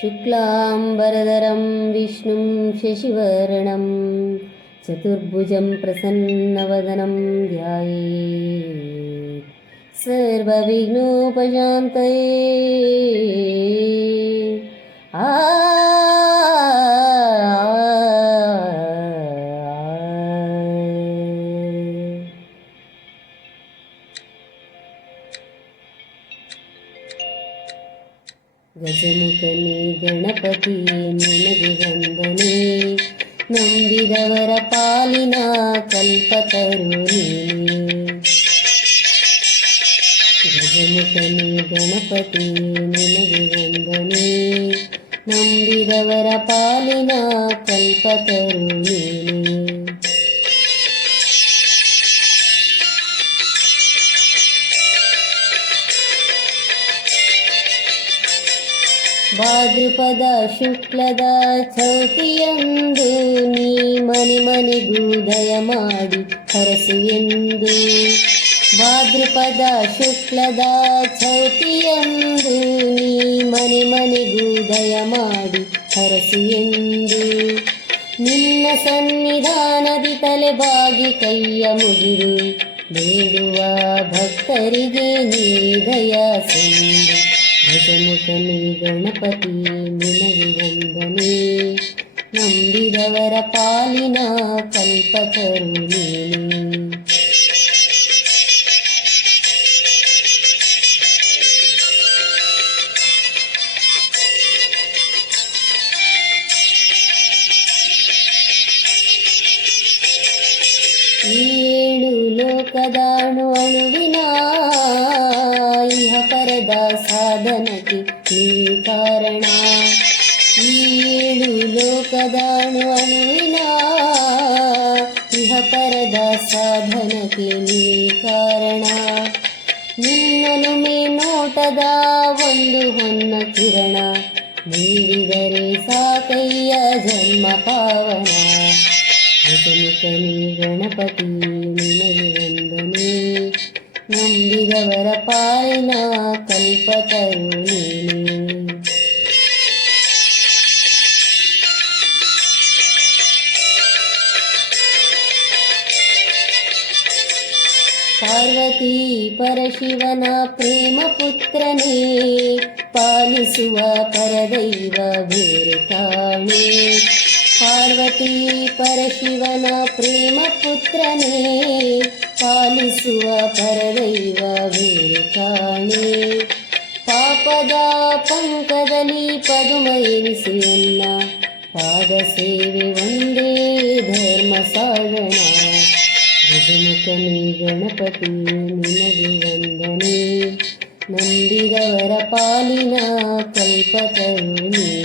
शुक्लाम्बरधरं विष्णुं शशिवर्णं चतुर्भुजं प्रसन्नवदनं ध्यायेत् सर्वविघ्नोपशान्तये। ಗಜಮುಖನೇ ಗಣಪತಿಯೇ ನಿನಗೆ ವಂದನೆ, ನಂಬಿದವರ ಪಾಲಿನ ಕಲ್ಪತರು ನೀನೇ. ಗಜಮುಖನೇ ಗಣಪತಿಯೇ ನಿನಗೆ ವಂದನೆ, ನಂಬಿದವರ ಪಾಲಿನ ಕಲ್ಪತರು ನೀನೇ. ಭಾದ್ರಪದ ಶುಕ್ಲದ ಚೌತಿಯಂದು ನೀ ಮನೆ ಮನೆಗೂ ದಯ ಮಾಡಿ ಹರಸು ಎಂದು. ಭಾದ್ರಪದ ಶುಕ್ಲದ ಚೌತಿಯಂದು ನೀ ಮನೆ ಮನೆಗೂ ದಯ ಮಾಡಿ ಹರಸು ಎಂದು. ನಿನ್ನ ಸನ್ನಿಧಾನದಿ ತಲೆಬಾಗಿ ಕೈಯ ಮುಗಿದು ಬೇಡುವ ಭಕ್ತರಿಗೆ ನೀ ದಯ ಸಂದು. ಗಜಮುಖನೇ ಗಣಪತಿಯೇ ನಿನಗೆ ವಂದನೆ, ನಂಬಿದವರ ಪಾಲಿನ ಕಲ್ಪತರು ನೀನೇ. ಈ ಏಳು ಲೋಕದಾಣು ಅಣುವಿನ ಇಹ ಪರದ ಸಾಧನಕ್ಕೆ ನೀ ಕಾರಣ. ಈ ಏಳು ಲೋಕದಾಣು ಅಣುವಿನ ಇಹ ಪರದ ಸಾಧನಕ್ಕೆ ನೀ ಕಾರಣ. ನಿನ್ನನು ಮೇನೋಟದ ಒಂದು ಹೊನ್ನ ಕಿರಣ ನೀಡಿದರೆ ಸಾಕಯ್ಯ ಜನ್ಮ ಪಾವನ. ಗಜಮುಖನೇ ಗಣಪತಿಯೇ ನಿನಗೆ ವಂದನೆ, ನಂಬಿದವರ ಪಾಲಿನ ಕಲ್ಪತರು ನೀನೇ. ಪಾರ್ವತಿ ಪರಶಿವನ ಪ್ರೇಮ ಪುತ್ರನೇ, ಪಾಲಿಸುವ ಪರದೈವ ಬೇರೆ ಕಾಣೆ. ಪಾರ್ವತಿ ಪರಶಿವನ ಪ್ರೇಮ ಪುತ್ರನೇ, ಪಾಲಿಸುವ ಪರದೈವ ಬೇರೆ ಕಾಣೆ. ಪಾಪದ ಪಂಕದಲ್ಲಿ ಪದುಮ ಎನಿಸು ಎನ್ನ, ಪಾದ ಸೇವೆ ಒಂದೇ ಧರ್ಮ ಸಾಧನ. ಗಜಮುಖನೇ ಗಣಪತಿಯೇ ನಿನಗೆ ವಂದನೆ, ನಂಬಿದವರ ಪಾಲಿನ ಕಲ್ಪತರು ನೀನೇ.